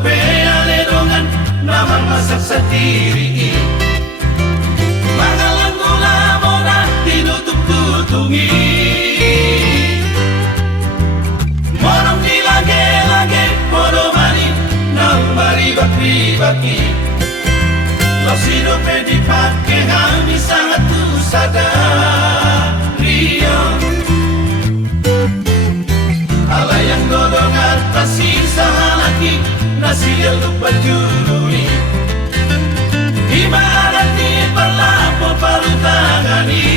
pe aledongan namang masak sa tiri magalang gula mo na tinutup-tutungi morong dilage-lage moro mani nang maribak-ribaki Lasido pe dipake kami sangat tu sadarian Alayang dodong atas sisa halaki Nasil lupa jurui Ibarat di berlapo palutangani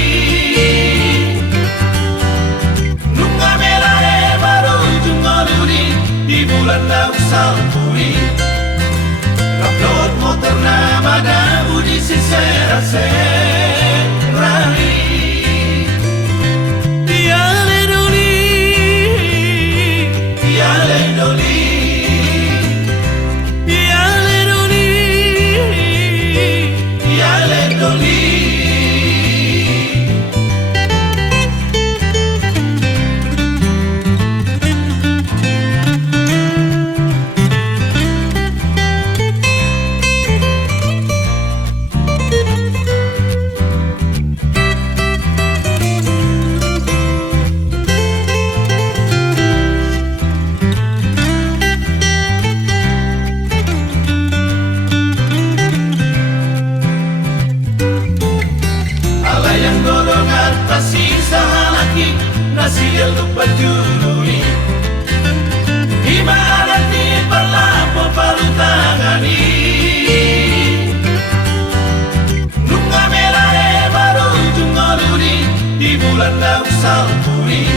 Nunga melae baru jungoluri Di bulan daun salpuri Upload motor nama dabu di sisera-serai Tiale doli Tiale doli Tiale doli Tiale doli Nasil lupa jurui Ibarat di berlapo palutangani Nunga melae baru jungoluri Di bulan daun salpuri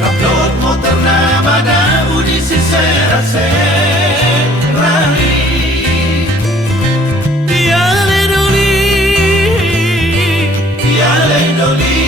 Upload motor nama dabu di sisera-serai Tiale doli Tiale doli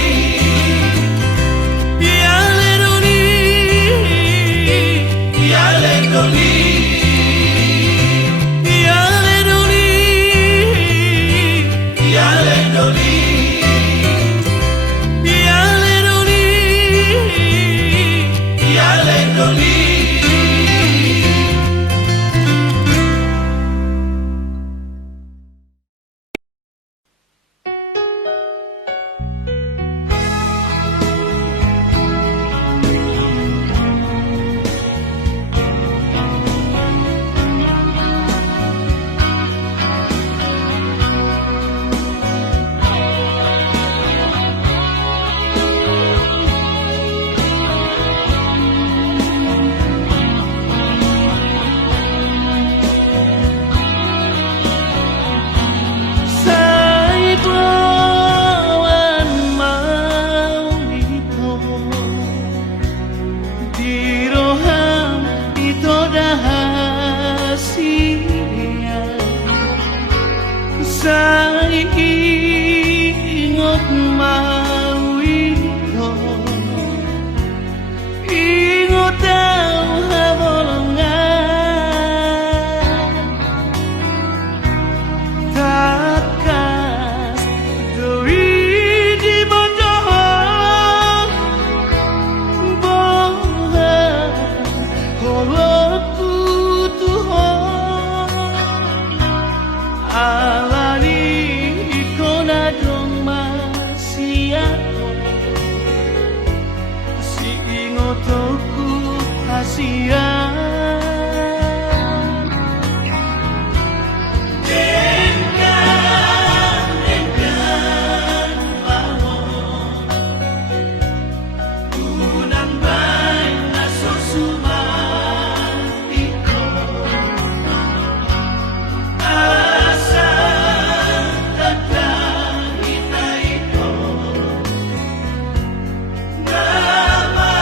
Nama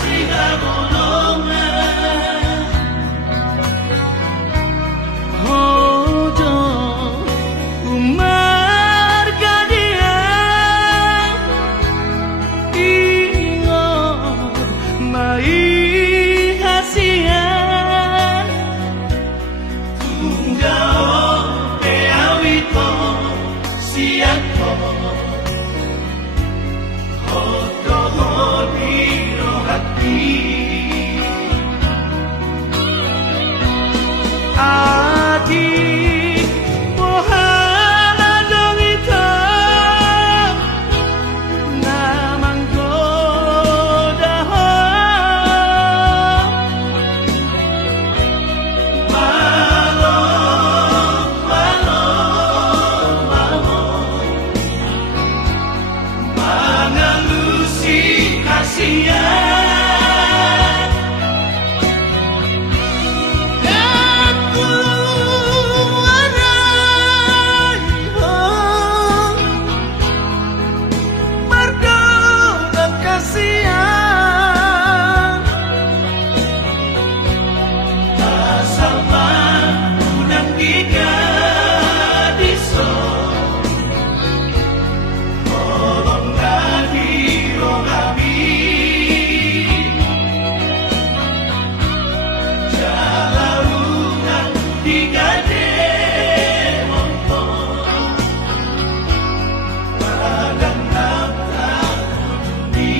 siga bolongan digade mongko padang nabrak bumi.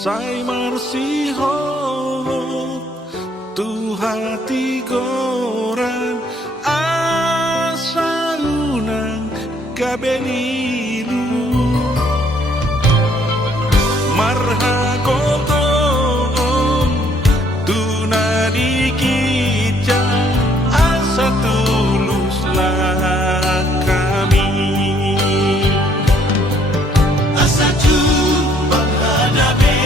Sai marsiho tu hati goran asa unang kabenilu marhakoto tu nadikica asa tuluslah kami asa jumpa hadapi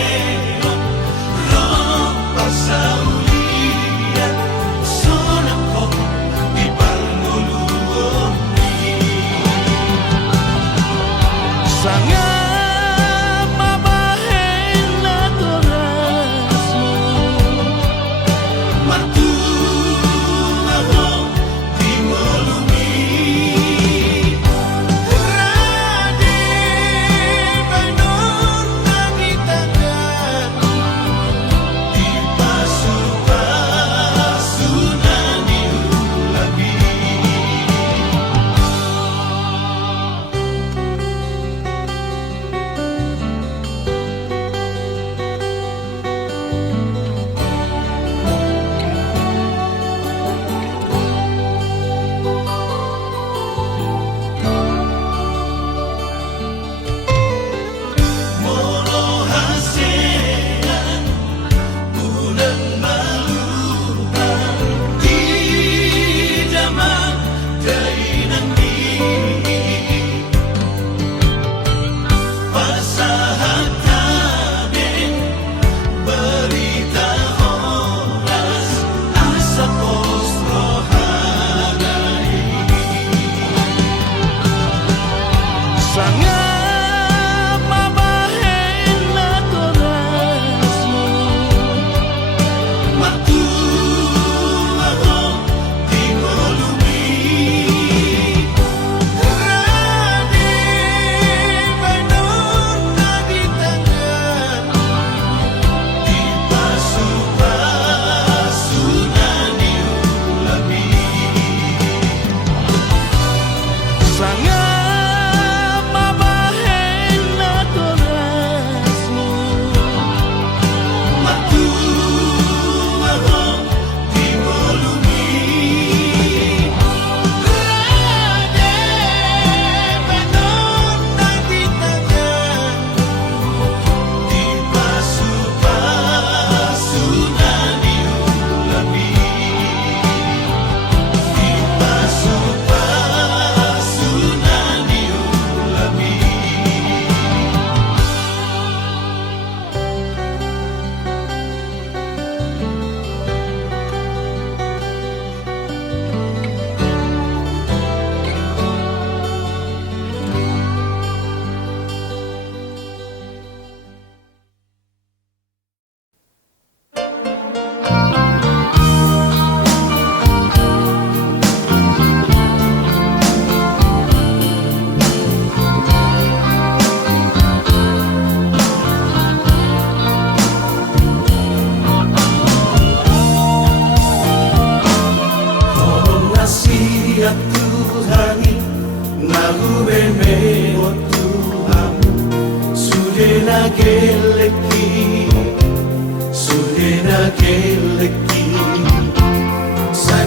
Saulian sonako di palmuluoni sangat mabahen na torasu Matu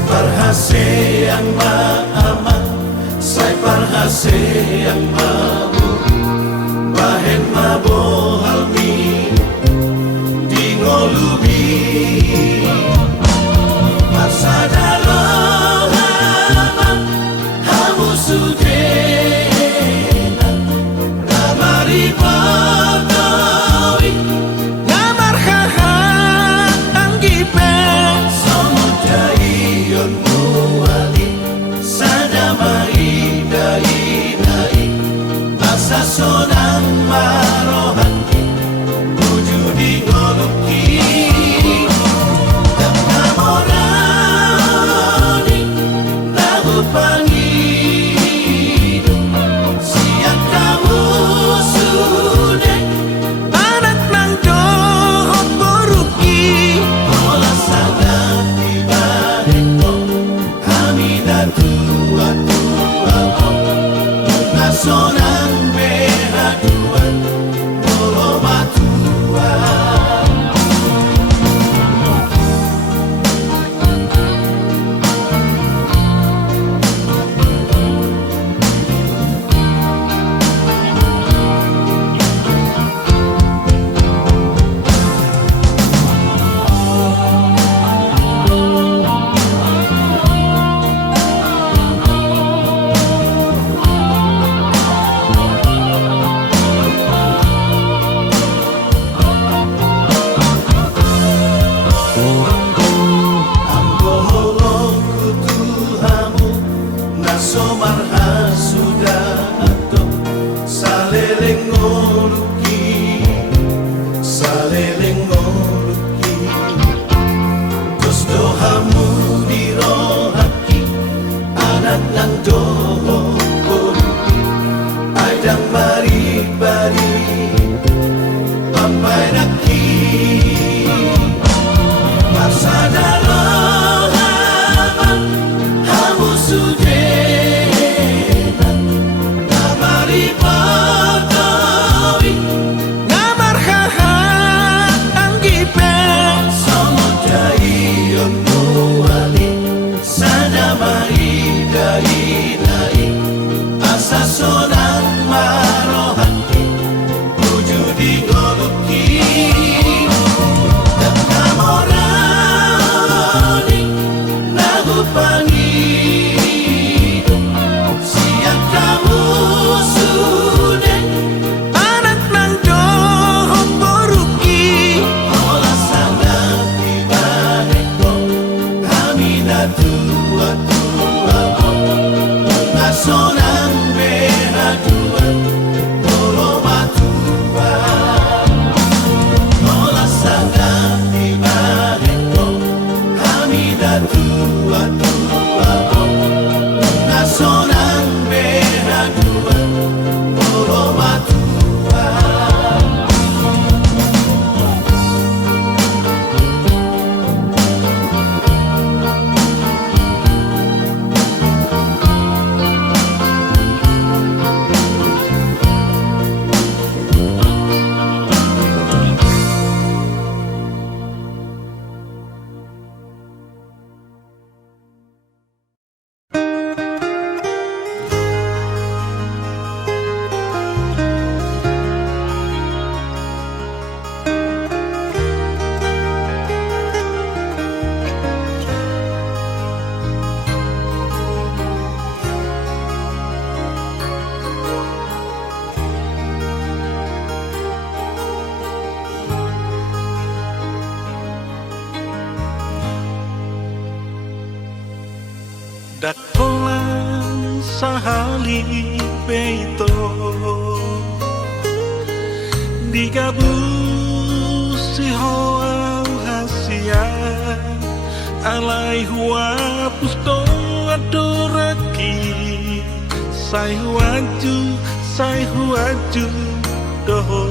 parhase yang maaman, sai parhase yang mabu, bahen mabohalmi, di ngolubi, masadalohaman, hamu sudena, namari pagawi, Namar haha anggipe samudai yon muali, sadamai dai dai, asa sonang marohani, wujudi ngoluki, dan namorani, nahupangidu, siang kamu sudah, anak nang dohot boruki olah sangat tiba-tiba, kami datua tua, sonang behaduan, tolo matua. Namar haha anggipe Sonang marohati, wujudi ngoluki, dan namorani, nahupangidu, siang kamu sudah, anak nang dohot boruki olah sangat tiba-tiba, kami datua tua, sonang behaduan, tolo matua. Olah sangat tiba-tiba, kami datua tua, sonang behaduan, tolo matua. Dakolan sahali peito Digabus si hoa hasia Alai hua pusto adoraki Sai huaju doho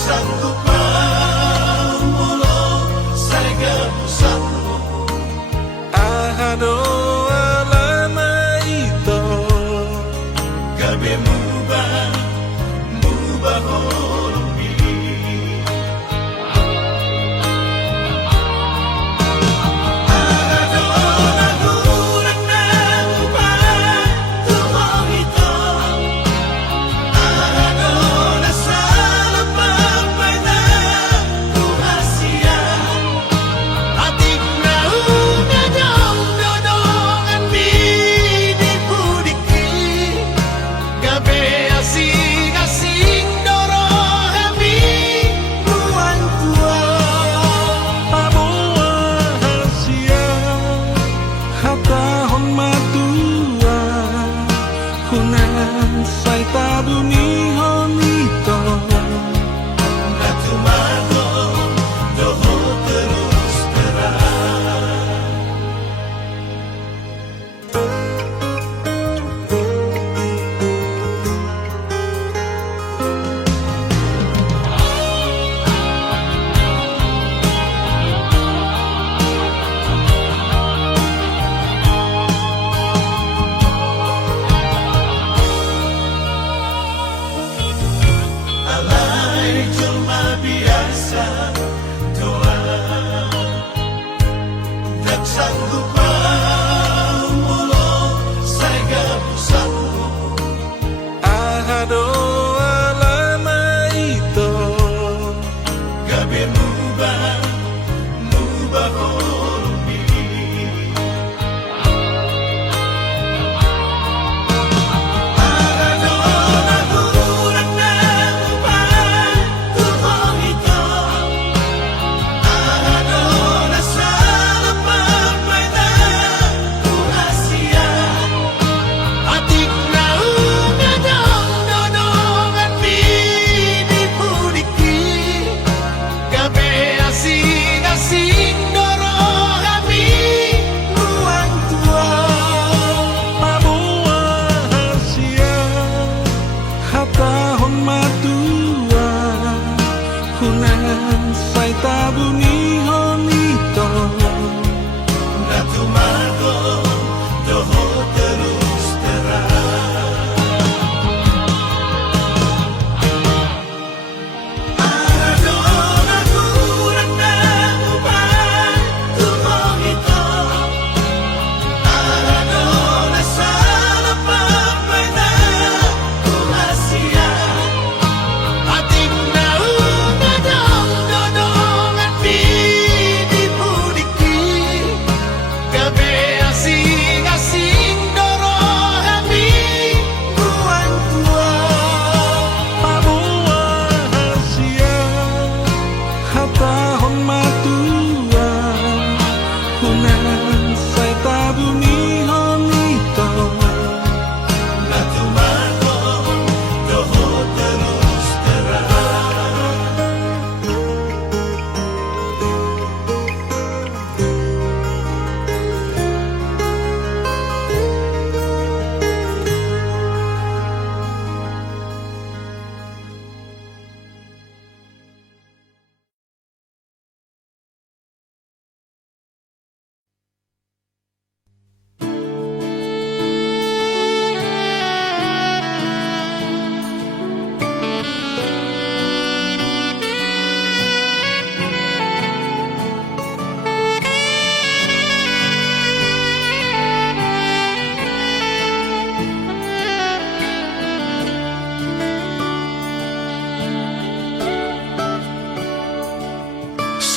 Sanggup pamulong sa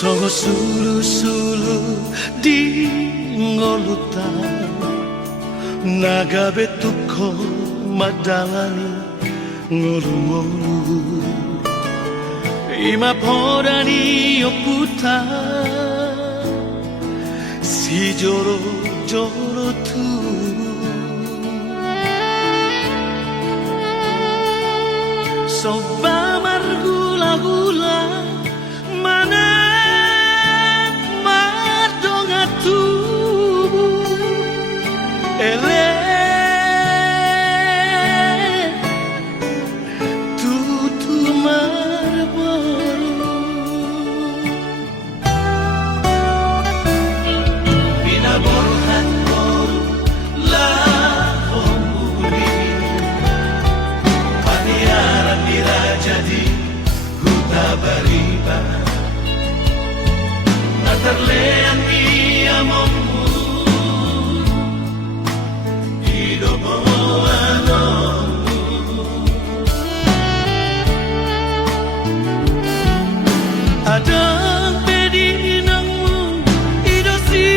songo sulu-sulu di ngoluta naga betuko madalani ngolu-ngolu ima podani oputa si joro-joro tu soba margula-gula mana mardongatu ele tutu marboru binaboru hatboru la homuri paniaran dirajadi huta bariba natarlean ia momu hidup anomu ada pedinangmu idosi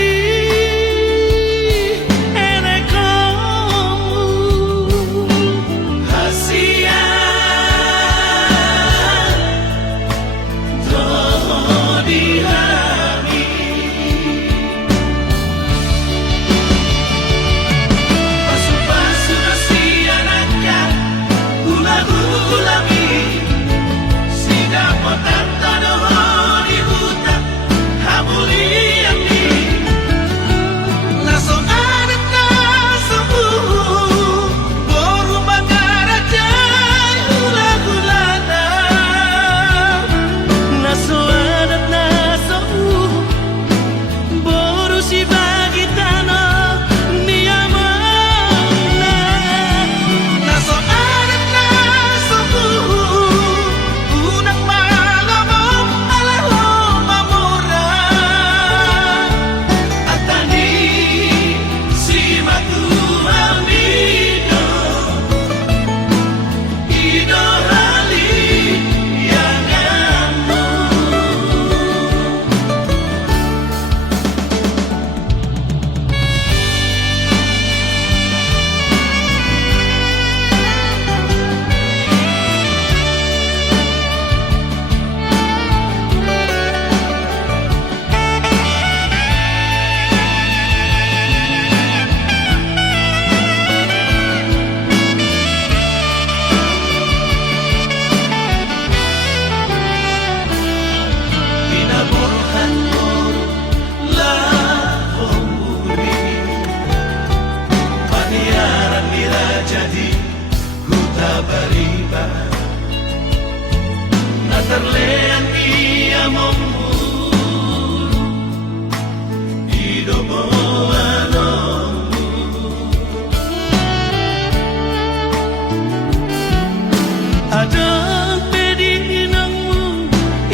enekomu hasia dihami pasu-pasu kasianaka hula-hulami sidapotan tadohoni hutan hamuliami naso adat naso boru bangarajai hula-hulana naso adat naso boru si bagi tanah niamana naso adat naso unang malamom aleho mamura atani si matu amido ido hali yang amu binaboru hatboru la homuri paniaran dirajadi huta bariba natarlean ia momu hidup anomu ada pedinangmu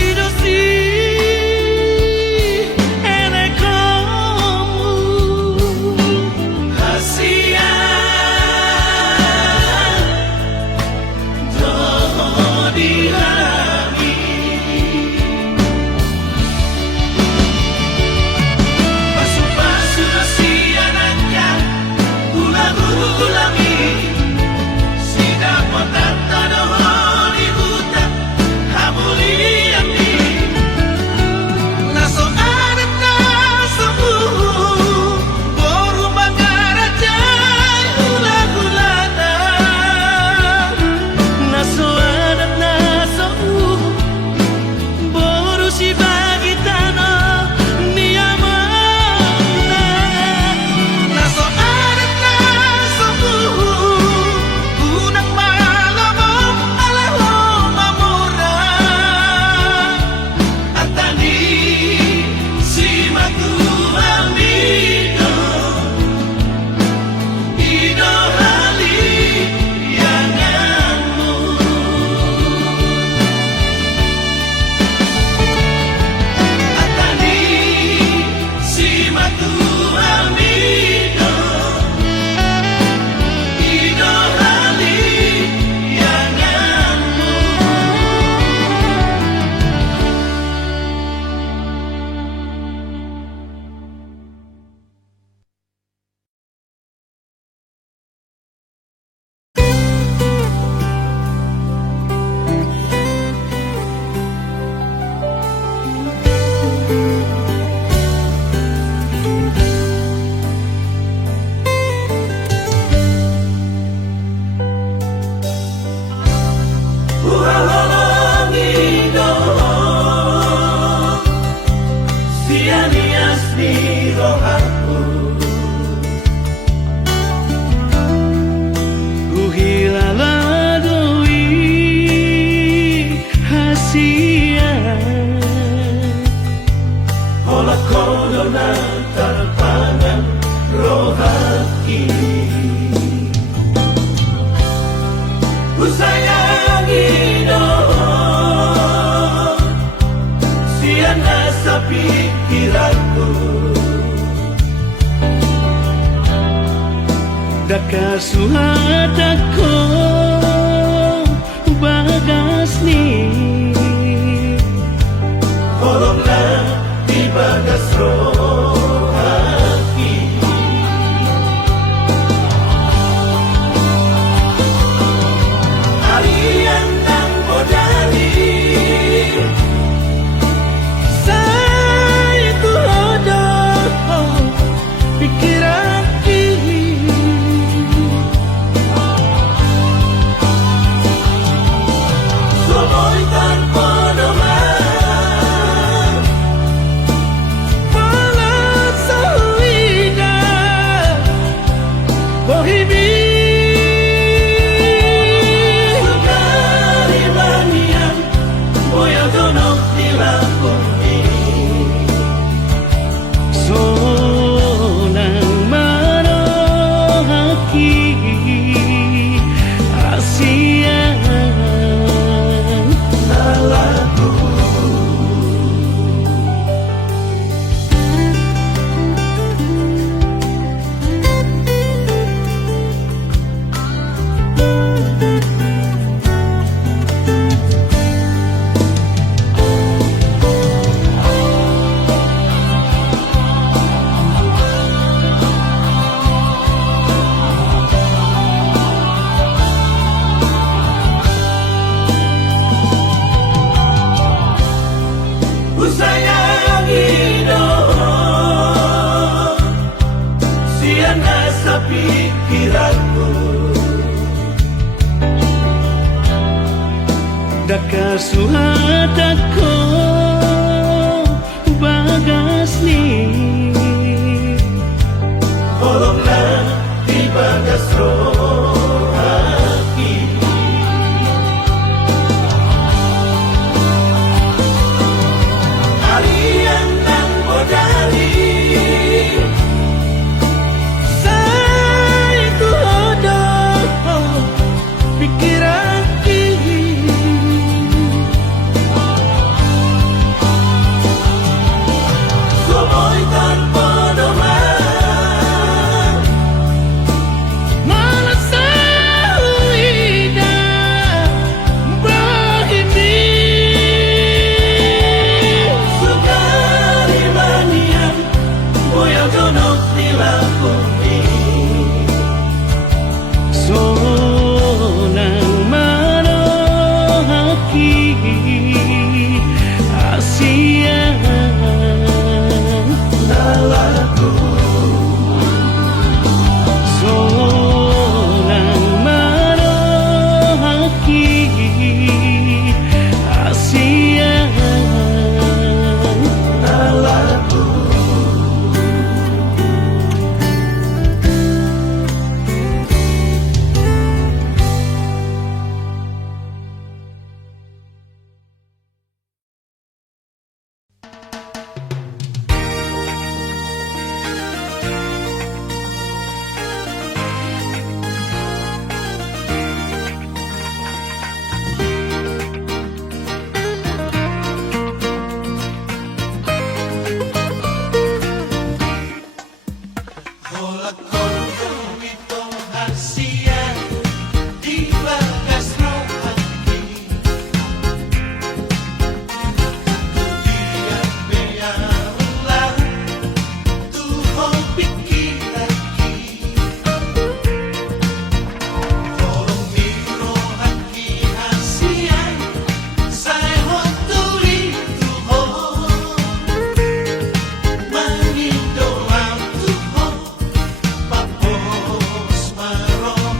idosi enekomu hasia dihami Daka suhatako bagas ni Tolonglah di bagas rohani Kalian dan bodari Saya tu hodoh pikiran kiri Somoy tanpa doman Malas sahida Bohimi Sukari banian Boya donok di lakumi Sonang marohaki Asian Lalaku Ku sayangi dong Siana sa pikiranku Daka suhatako bagas ni Tolonglah di bagas rohani Kalian dan bodari Saya tu hodoh pikiran kiri Somoy tanpa doman Malas sahida Bohimi Sukari banian Boya donok di lakumi Sonang marohaki Asian Lalaku Sonang marohaki Asian Lalaku Maro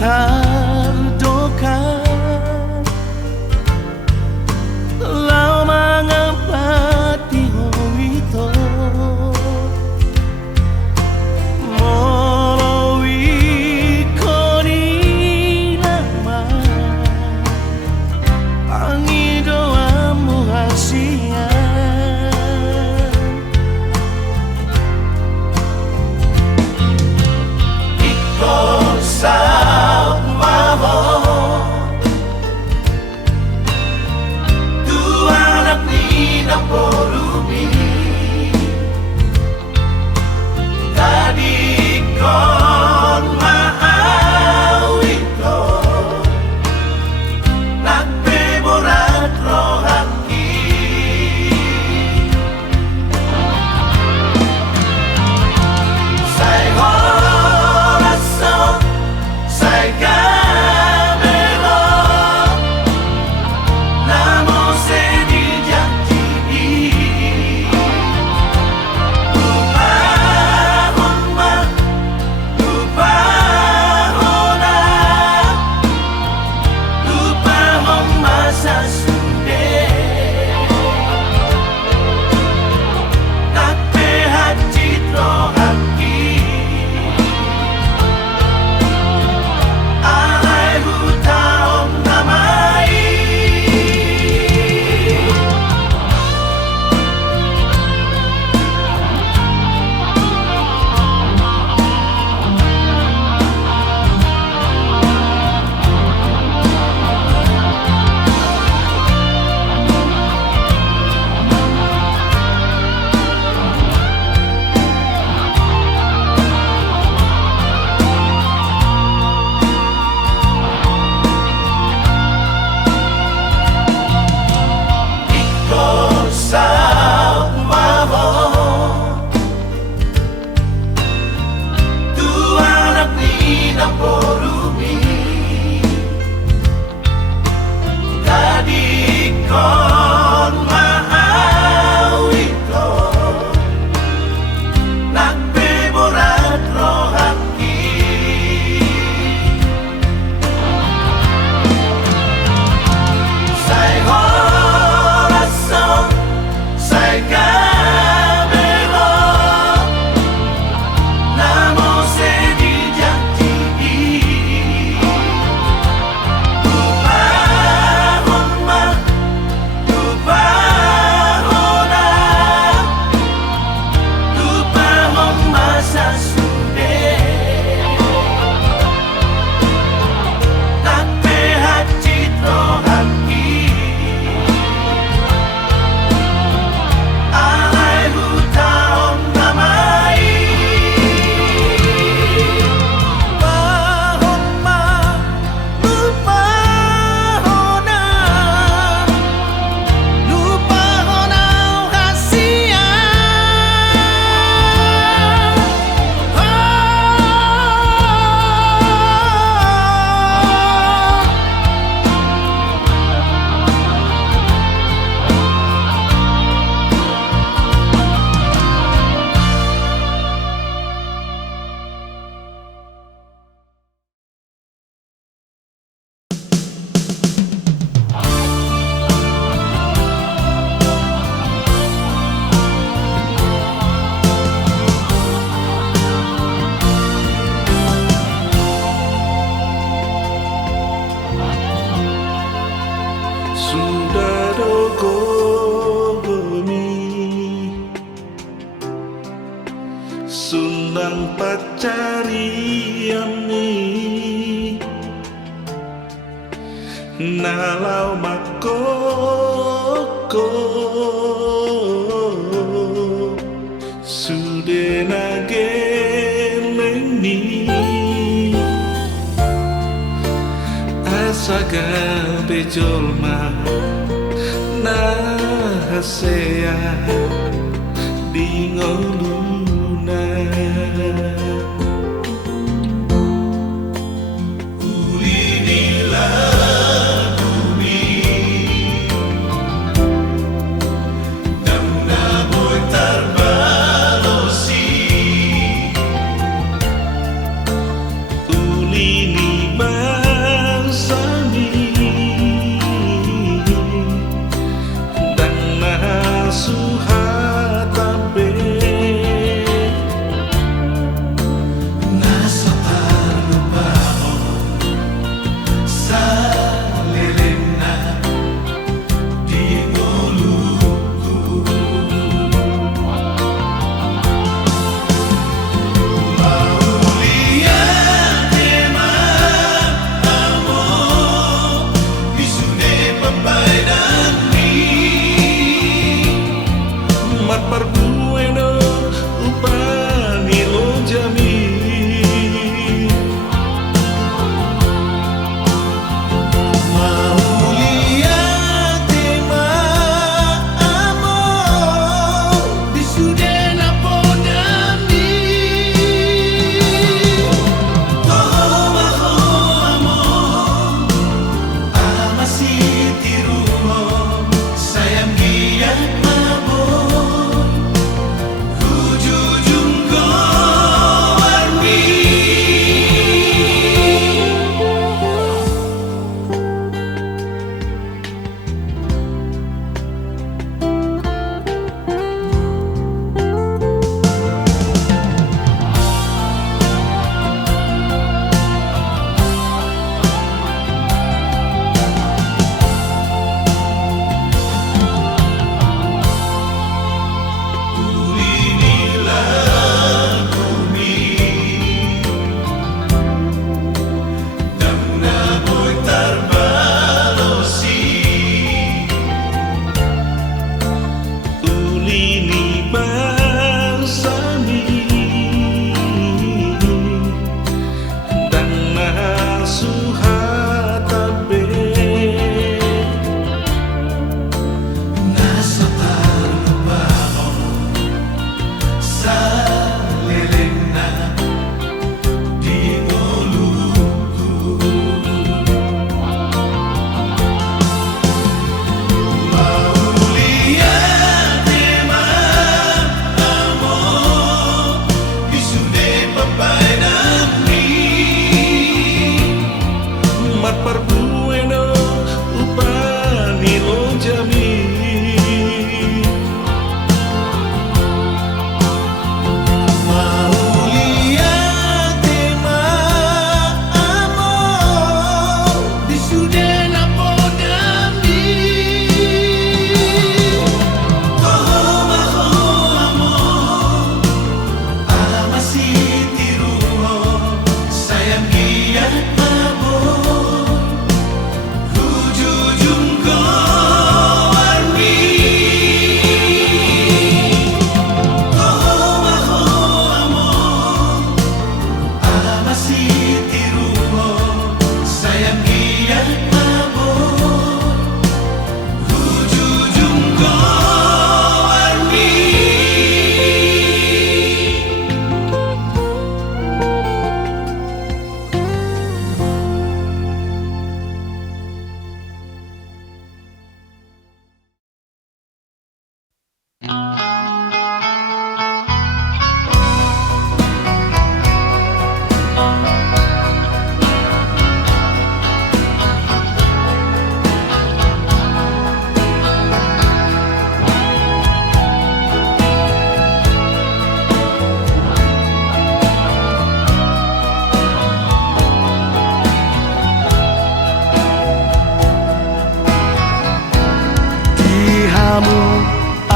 tardoka lau mangapati ito morowi ko ni naman Panginoon mo hasiyan Ikaw sa mamo Tuanak ni na porumi Tadi kon maawit ko Nagpemorat rohaki Say corazón Say camelo Namo se dijati Lupa homa Lupa hona Lupa homa sa sunde Nagpehat citro haki Alay hutaom namai Ikaw sa mamo Tuanak ni na porumi Tadi kon maawit ko Nagpemorat rohaki Say corazón Say camelo Namo se dijati Lupa homa Lupa hona Lupa homa sa sunde Nagpehat citro haki Alay hutaom namai Pahoma Lupa hona Lupa hona sudah dogomi Sundang pacari ami Nalau makoko Sudah nageleni Asaga bejolma Nahasea Dingoluna Ulinilah bumi Namna boy tarbalosi Ulini Mat perbueno upani lo jami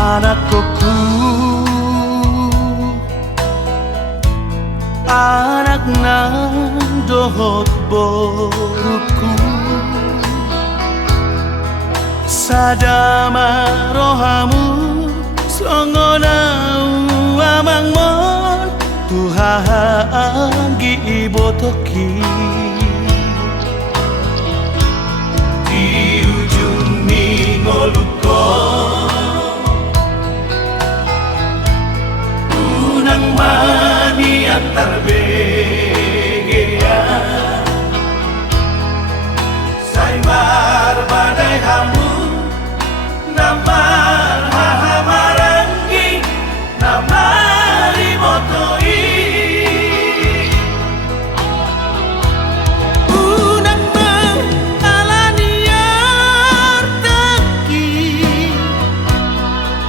anakku, anak nang dohot boruku, sadama rohamu songonau amangmon Tuhan gi ibotoki di ujung ningoluko unang mani antar begea saimar badai hamu namar hahamarangi namari motoi unang mengalaniar teki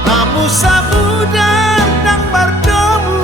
kamu sabudan nang bardomu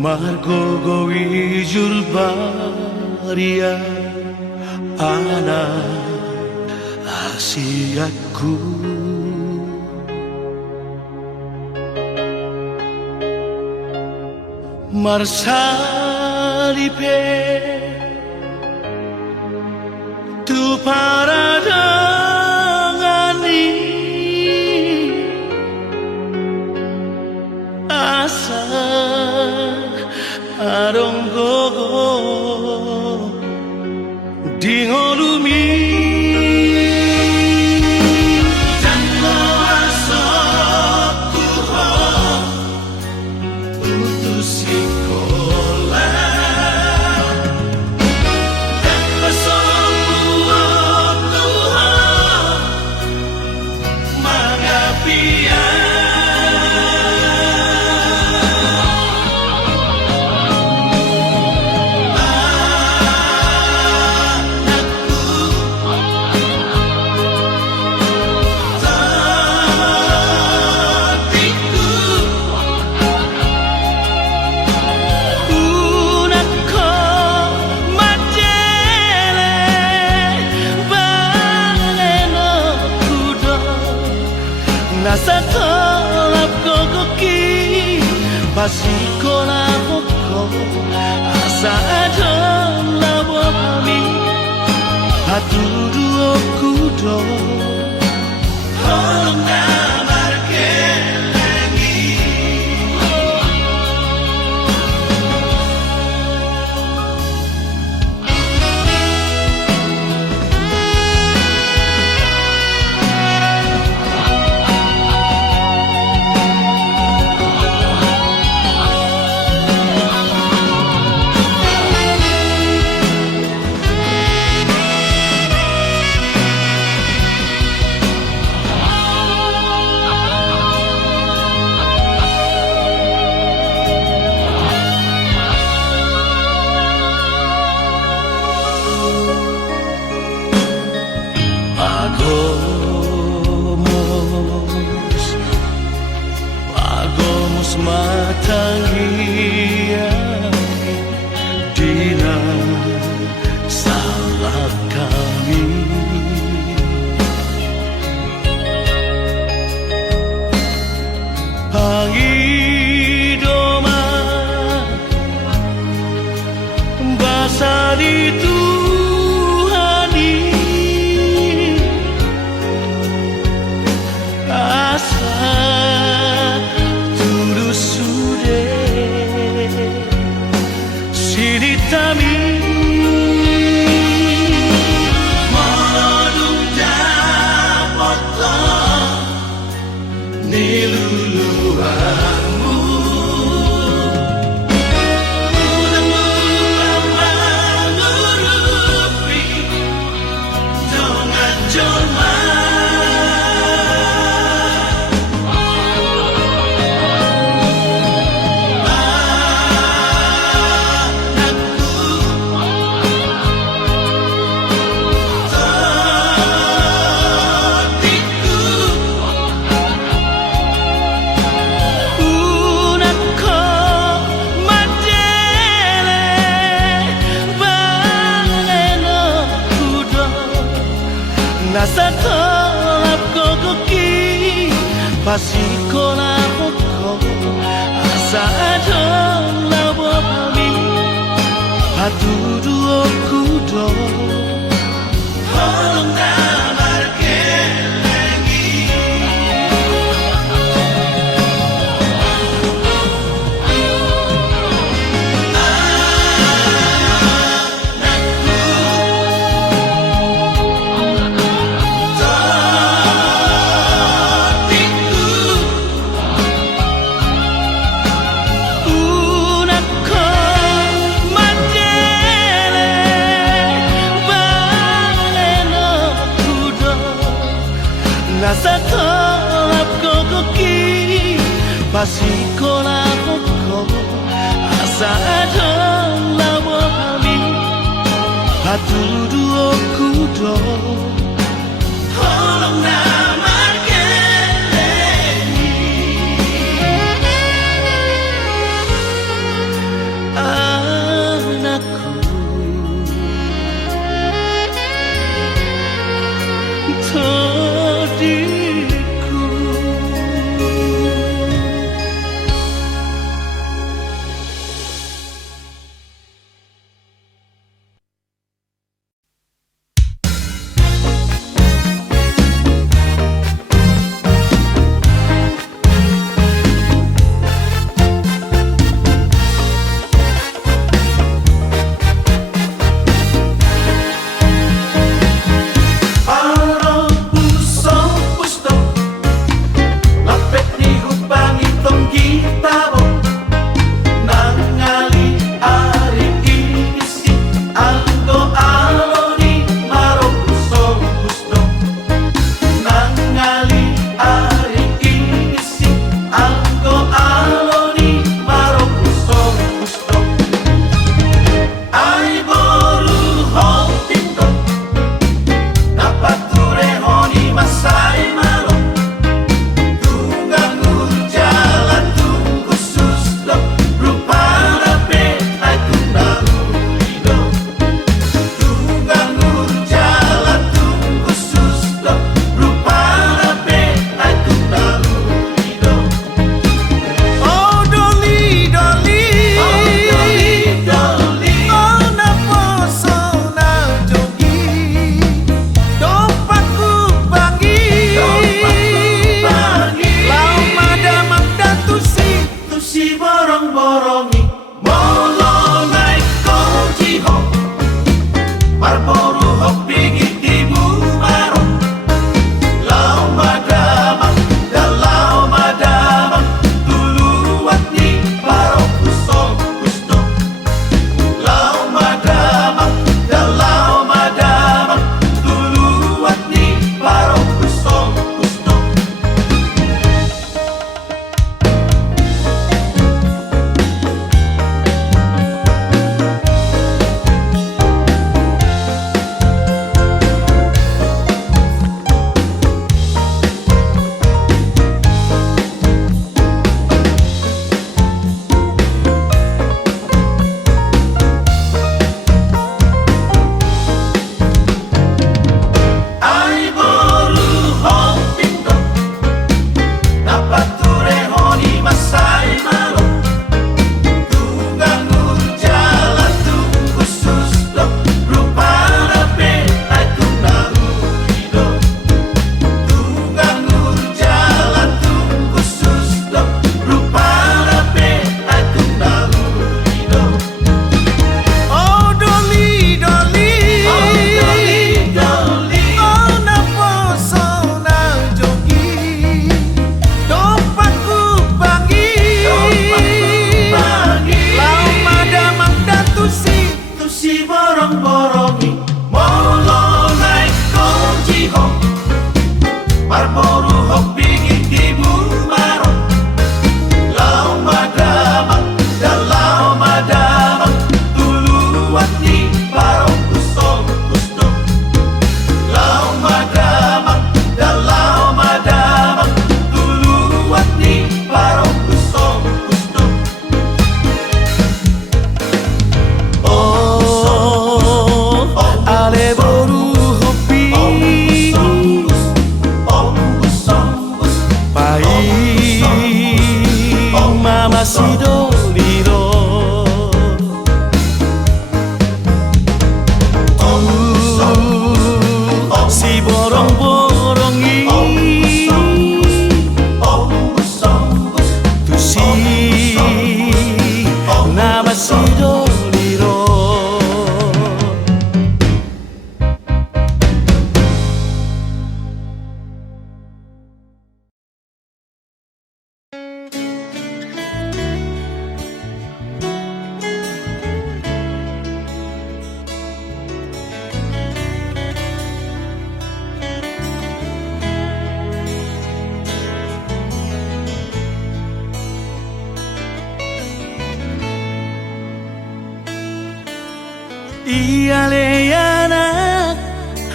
Margo wijul baria anak asiaku Marsalipe tu paradangani asa aronggogo dingolumi Jango asoku ho putus sekolah dan pesoku Tuhan mangapia Nasa tolap kokoki Pasiko na poko Asa adon labo kami Hatudu okudo Tolong namarke lagi Pagomos matangia Dina salah kami Pangidoma Basa di Tuhani Asa Siritami Molodung dapoto niluluanmu Udamu mengurupi Dongan jolma Nasa tolap kokoki Pasiko na poko Asa adon labo kami Hatudu okudo Tolong namarke lagi Nasa tolap kokoki Pasiko na poko Asa adon labo kami Hatudu okudo Tolong namarke lagi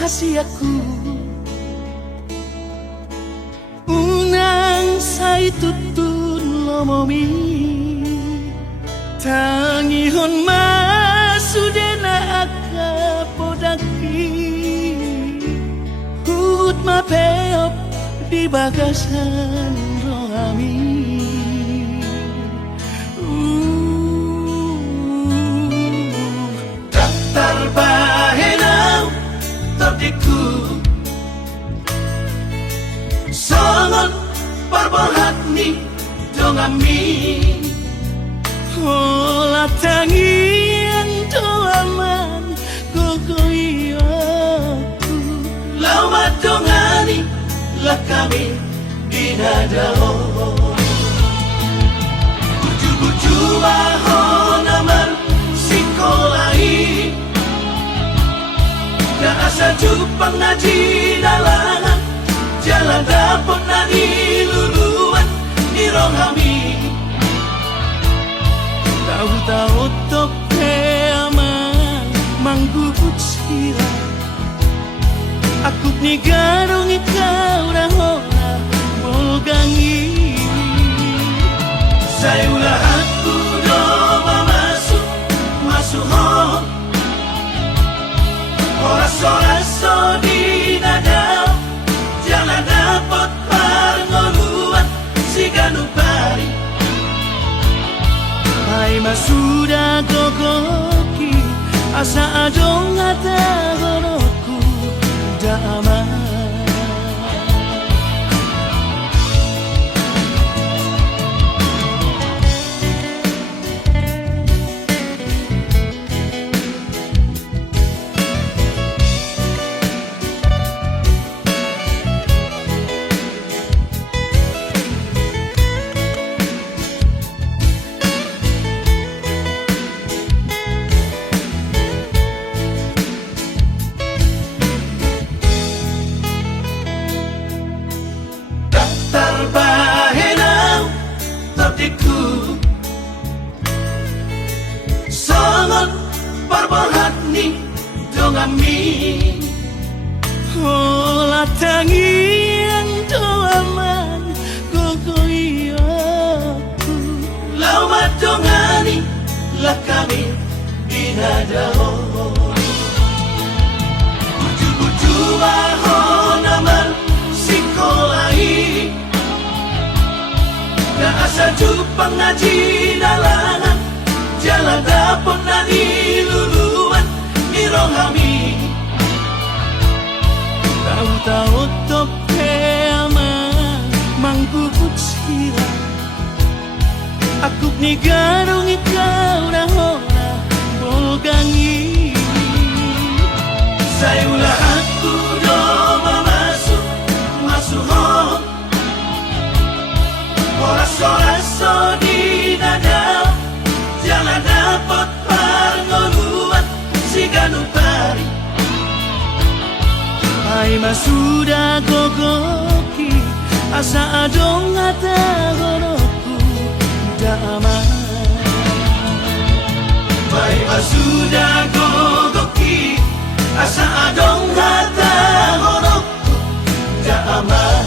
rahasiaku. Unang say tutun lomomi tangihon masudena aka podaki hut mapeop di bagasan rohami. Daftar bahenau tadiku sangat perbohat ni dongami. Olah tangian doaman kokoiyaku Lama dongani lah kami dinadao. Buju-buju mahon aman sikolahi na asa jupang na dinalangan jalan dapon na niluluan ni rohami. tahu-tahu tope aman manggubut sila aku ni garong ikaw rahona bolgangi. Saya ulah aku do masuk ho Oras-oras di nada jangan dapat pangoluan si ganupari. Hai masuda kokoki asa adong ata horoku damai. Terbahenau tadiku sangat perbohat ni dongami. Olah tangian doaman kokoiyaku Lama dongani lah kami dinadao. Buju-buju mahon aman sikolahi na asa jupang na dinalangan jalan dapon na niluluan ni rohami. tahu-tahu tope aman manggubut sila aku ni garong ikaw rahona bolgangi. Saya ulah aku do masuk ho Oras-oras di nada jangan dapat pangoluan si ganupari. Hai masuda kokoki asa adong ata horoku damai. Pai masuda gogoki asa adong hata horokku damai.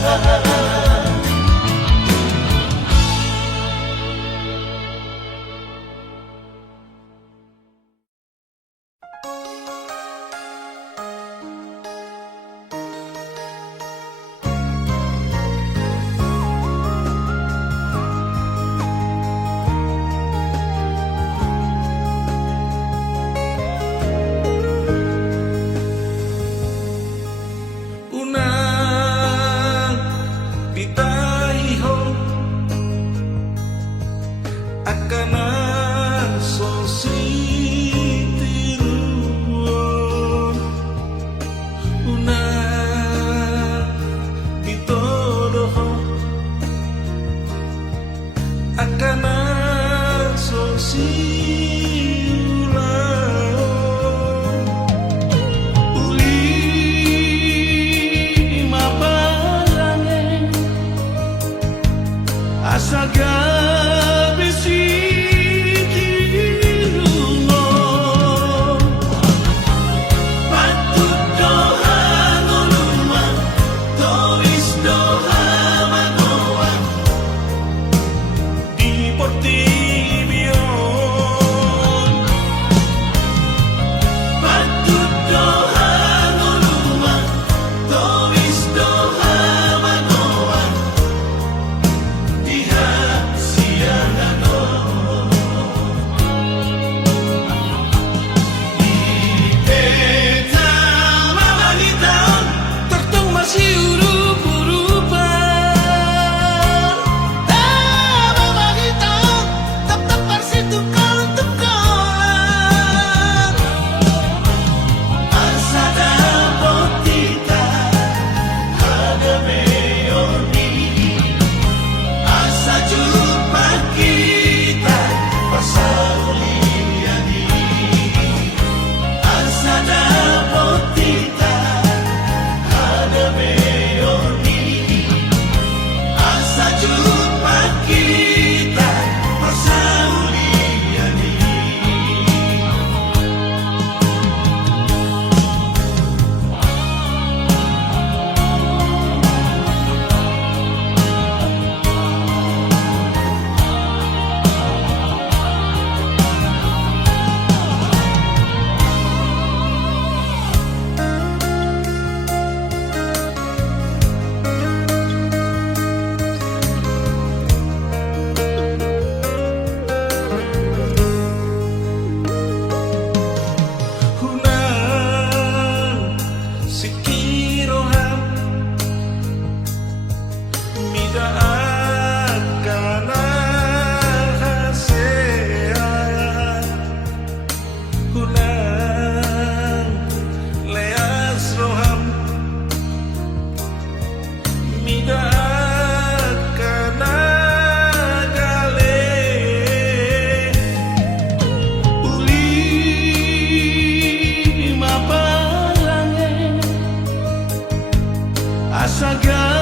saga